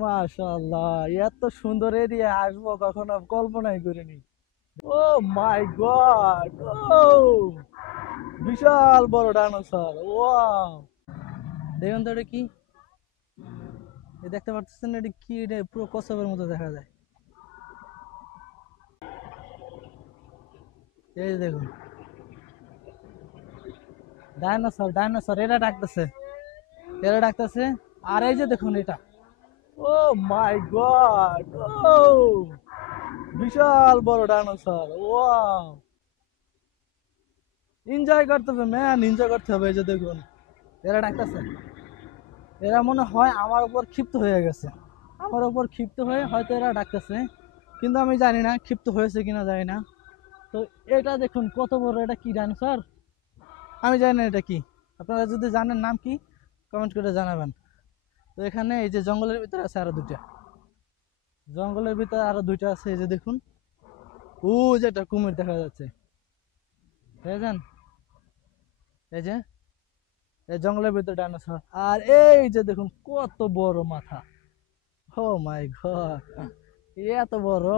মাশাআল্লাহ, এত সুন্দর এরিয়া আসবো কখনো কল্পনাই করিনি। ও মাই গড! ও বিশাল বড় ডাইনোসর, ওয়াও! দেখুন তো এটা কি, দেখতে পাচ্ছেন এটা কি? এটা পুরো কচ্ছপের মতো দেখা যায়। এই যে দেখুন, ডাইনোসর ডাইনোসর এরা ডাকতেছে। আর এই যে দেখুন এটা, ও মাই গড! ও বিশাল বড় ডাইনোসর, ওয়াও! এনজয় করতে হবে ম্যান, এনজয় করতে হবে। এই যে দেখুন, এরা ডাকতেছে। এরা মনে হয় আমার উপর ক্ষিপ্ত হয়ে গেছে, আমার উপর ক্ষিপ্ত হয়ে হয়তো এরা ডাকতেছে, কিন্তু আমি জানি না ক্ষিপ্ত হয়েছে কিনা, জানি না। তো এটা দেখুন কত বড়, এটা কি ডাইনোসর? আমি জানি না এটা কি। আপনারা যদি জানেন নাম কি, কমেন্ট করে জানাবেন। তো এখানে এই যে জঙ্গলের ভিতরে আছে আরো দুইটা, জঙ্গলের ভিতরে আরো দুইটা আছে। এই যে দেখুন, ও যেটা কুমির দেখা যাচ্ছে, দেখেছেন? এই যে এই জঙ্গলের ভিতরে ডাইনোসর। আর এই যে দেখুন কত বড় মাথা, ও মাই গড! এত বড়!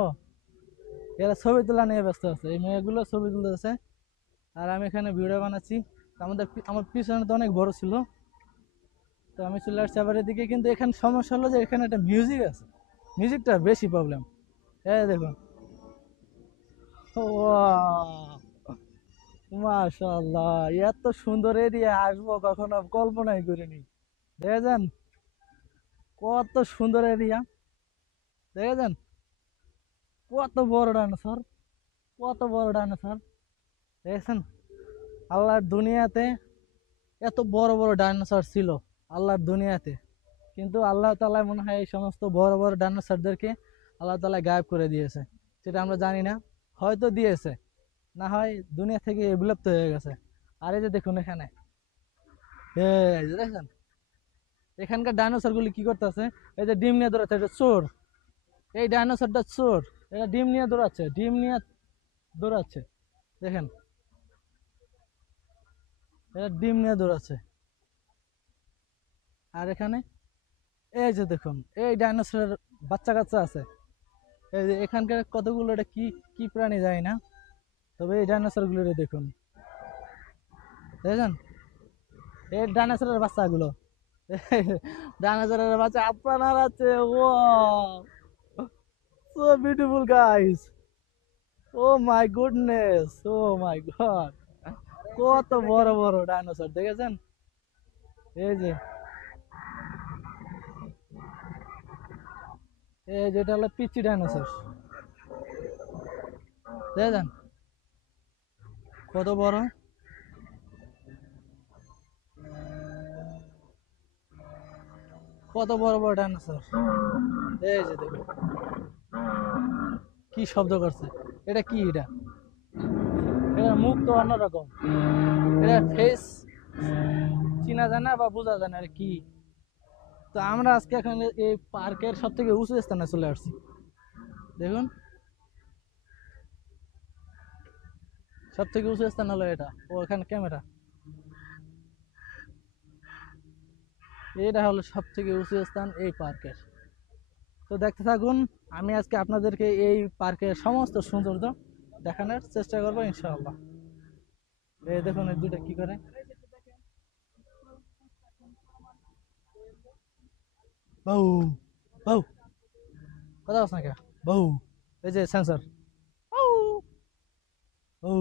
এরা ছবি তোলা নিয়ে ব্যস্ত আছে, এই মেয়েগুলো ছবি তুলতেছে, আর আমি এখানে ভিডিও বানাচ্ছি। আমার পিছনে তো অনেক বড় ছিল, তো আমি চলে আসছি আবার এদিকে। কিন্তু এখানে সমস্যা হলো যে এখানে একটা মিউজিক আছে, মিউজিকটা বেশি প্রবলেম। এই দেখুন, মাশাআল্লাহ, এত সুন্দর এরিয়া আসবো কখনো কল্পনাই করিনি। দেখেছেন কত সুন্দর এরিয়া? দেখেছেন কত বড় ডাইনোসর, কত বড় ডাইনোসর! দেখেছেন? আল্লাহর দুনিয়াতে এত বড় বড় ডাইনোসর ছিল, আল্লাহর দুনিয়াতে। কিন্তু আল্লাহ তাআলা মনে হয় এই সমস্ত বড় বড় ডাইনোসরদেরকে আল্লাহ তাআলা গায়েব করে দিয়েছে, সেটা আমরা জানি না। হয়তো দিয়েছে, না হয় দুনিয়া থেকে বিলুপ্ত হয়ে গেছে। আর এই যে দেখুন এখানে, এই যে দেখেন এখানকার ডাইনোসর গুলি কি করতেছে? এই যে ডিম নিয়ে দৌড়াচ্ছে, এটা চোর। এই ডাইনোসরটা চোর, এটা ডিম নিয়ে দৌড়াচ্ছে, ডিম নিয়ে দৌড়াচ্ছে। দেখেন, এটা ডিম নিয়ে দৌড়াচ্ছে। আর এখানে এই যে দেখুন, এই ডাইনোসরের বাচ্চা কাচ্চা আছে। এই যে এখানকার কতগুলো, এটা কি কি প্রাণী যায় না, তবে এই ডাইনোসর গুলো দেখুন, দেখেছেন? এই ডাইনোসরের বাচ্চাগুলো, ডাইনোসরের বাচ্চা আপনার আছে। Oh so beautiful guys, oh my goodness, oh my God! কত বড় বড় ডাইনোসর, দেখেছেন? এই যে এই যেটা হলো পিচ্চি ডাইনোসর, দেখেছেন কত বড়? কত বড় বড় ডাইনোসর! এই যে দেখুন কি শব্দ করছে, এটা কি? এটা এটার মুখ তো অন্যরকম, এটা ফেস চিনা যায় না বা বোঝা যায় না এটা কি। তো আমরা আজকে এখানে এই পার্কের সব থেকে উঁচু স্থানে চলে আসছি। দেখুন, সব থেকে উঁচু স্থান হলো এটা। ও এখানে ক্যামেরা, এটা হলো সব থেকে উঁচু স্থান এই পার্কের। তো দেখতে থাকুন, আমি আজকে আপনাদেরকে এই পার্কের সমস্ত সৌন্দর্য দেখানোর চেষ্টা করবো ইনশাআল্লাহ। এই দেখুন এই দুইটা কি করে, বউ বউ, কথা বলছ না কে? বউ, এই যে সেন্সর, ও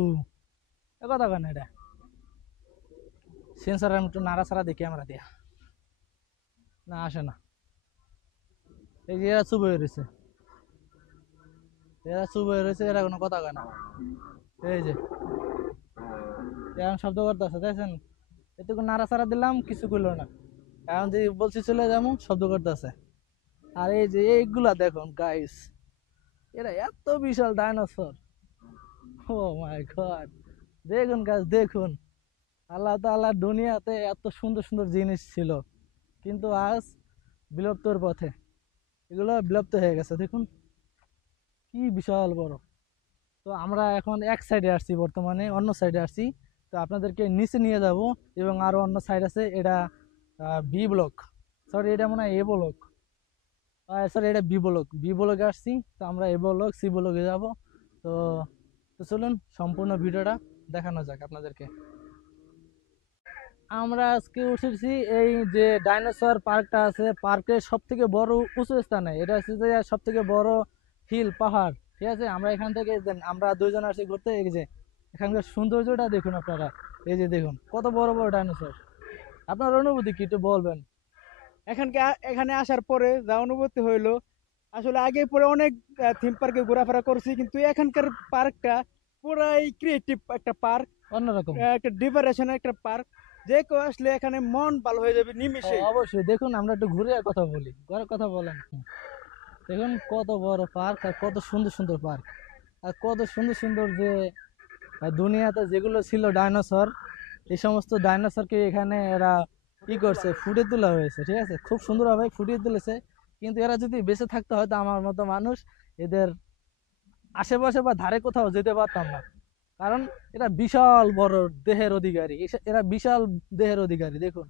এ কথা কেন? এটা সেন্সর, আমি একটু নাড়াচাড়া দিই ক্যামেরা দিয়া, না আসে না। এই যে এরা চুপ হয়ে রয়েছে, এরা চুপ হয়ে রয়েছে, এরা কোনো কথা কয় না। এই যে এরকম শব্দ করতেছে, দেখছেন? এটুকু নাড়াচাড়া দিলাম, কিছু করলো না। এখন যে বলছি চলে যাবো, শব্দ করতেছে। আর এই যে এইগুলা দেখুন গাইস, এরা এত বিশাল ডাইনোসর, ও মাই গড! দেখুন গাছ, দেখুন আল্লাহ তাআলার দুনিয়াতে এত সুন্দর সুন্দর জিনিস ছিল, কিন্তু আজ বিলুপ্তর পথে, এগুলো বিলুপ্ত হয়ে গেছে। দেখুন কি বিশাল বড়! তো আমরা এখন এক সাইডে আসছি, বর্তমানে অন্য সাইডে আসছি। তো আপনাদেরকে নিচে নিয়ে যাব, এবং আরো অন্য সাইড আছে, এটা বি ব্লক, সরি এটা মনে হয় এ ব্লক। স্যার এটা বি ব্লকে আসছি, তো আমরা এ ব্লক সি ব্লকে যাব। তো তো চলুন সম্পূর্ণ ভিডিওটা দেখানো যাক আপনাদেরকে। আমরা আজকে উঠেছি এই যে ডাইনোসর পার্কটা আছে, পার্কের সব থেকে বড় উঁচু স্থানে, এটা হচ্ছে যে সব থেকে বড় হিল পাহাড়। ঠিক আছে, আমরা এখান থেকে আমরা দুইজন আসি ঘুরতে। এই যে এখানকার সৌন্দর্যটা দেখুন আপনারা, এই যে দেখুন কত বড় বড় ডাইনোসর। আপনার অনুভূতি কি একটু বলবেন? এখানে আসার পরে যা অনুভূতি হইলো, আসলে আগে পরে অনেক থিম পার্কে ঘোরাফেরা করছি, কিন্তু এখানকার পার্কটা পুরাই ক্রিয়েটিভ একটা পার্ক, অন্যরকম। একটা ডিভারেশনের একটা পার্ক। যে কেউ আসলে এখানে মন ভালো হয়ে যাবে নিমিষেই। অবশ্যই দেখুন, আমরা একটু ঘুরে কথা বলি, ঘরে কথা বলেন। দেখুন কত বড় পার্ক আর কত সুন্দর সুন্দর পার্ক, আর কত সুন্দর সুন্দর যে দুনিয়াতে যেগুলো ছিল ডাইনোসর, এই সমস্ত ডাইনোসরকে এখানে এরা কি করছে, ফুটিয়ে তোলা হয়েছে। ঠিক আছে, খুব সুন্দরভাবে ফুটিয়ে তুলেছে। কিন্তু এরা যদি বেঁচে থাকতে হয়, তো আমার মতো মানুষ এদের আশেপাশে বা ধারে কোথাও যেতে পারতাম না। কারণ এরা বিশাল বড় দেহের অধিকারী, এরা বিশাল দেহের অধিকারী। দেখুন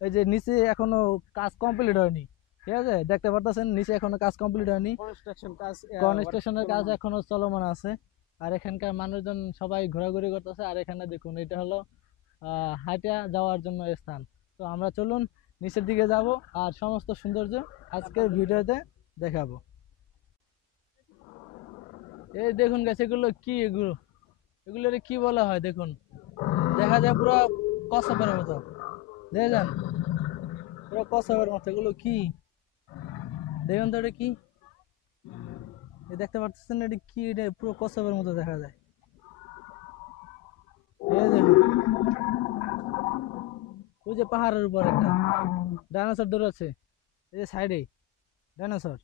এই যে নিচে এখনো কাজ কমপ্লিট হয়নি। ঠিক আছে, দেখতে পারতেছেন নিচে এখনো কাজ কমপ্লিট হয়নি, কনস্ট্রাকশন কাজ কনস্ট্রাকশনের কাজ চলমান। এখনো চলমান আছে। আর এখানকার মানুষজন সবাই ঘোরাঘুরি করতেছে। আর এখানে দেখুন এটা হলো হাইটা যাওয়ার জন্য স্থান। তো আমরা চলুন নিচের দিকে যাব, আর সমস্ত সৌন্দর্য আজকের ভিডিওতে দেখাবো। এই দেখুন গাছ, এগুলো কি, এগুলো এগুলোর কি বলা হয় দেখুন, দেখা যায় পুরো কচ্ছপের মতো, দেখে যান, পুরো কচ্ছপের মতো। এগুলো কি দেখুন তো, এটা কি, এই দেখতে পাচ্ছেন এটা কি, এটা পুরো কচ্ছপের মতো দেখা যায়। এই দেখুন, ওই যে পাহাড়ের উপর একটা ডাইনোসর দৌড়াচ্ছে, এই যে সাইডে ডাইনোসর।